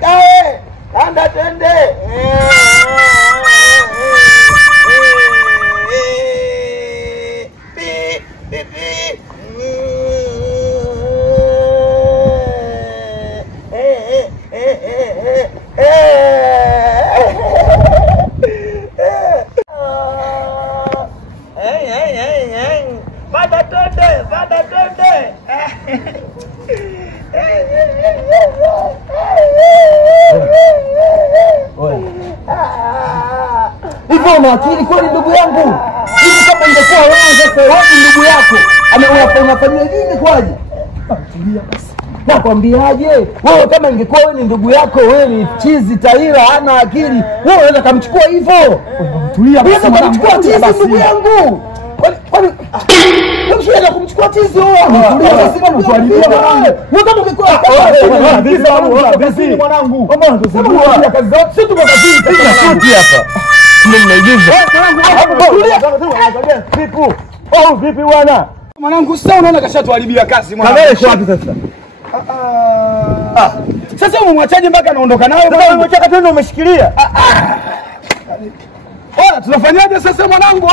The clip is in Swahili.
Kae. Anda twende. Pada twende. Hivyo una akili kweli ndugu yangu? Hivi kama ungekuwa wewe sasa wapi ndugu yako? Unafanyia nini kwaje? Tulia basi. Nakwambiaje? Wewe kama ingekuwa wewe ni ndugu yako, wewe ni chizi taira, hana akili. Wewe unaweza kumchukua hivyo. Tulia basi. Unaweza kumchukua chizi ndugu yangu. Kwani unaweza kumchukua chizi wewe? Tulia basi bwana, tuharibia mwanangu. Wewe kama ungekuwa vipi mwanangu? Kama tunasema kazi zote sisi tuko kazini sasa hapa. Ndio mnaigiza. Vipi? Oh, vipi bwana? Mwanangu sasa unaona kashatuharibia kazi mwanangu. Wewe kwa wapi sasa? Sasa umemwachaje mpaka anaondoka nayo? Sasa umechaka tena umeshikilia. Tunafanyaje sasa mwanangu?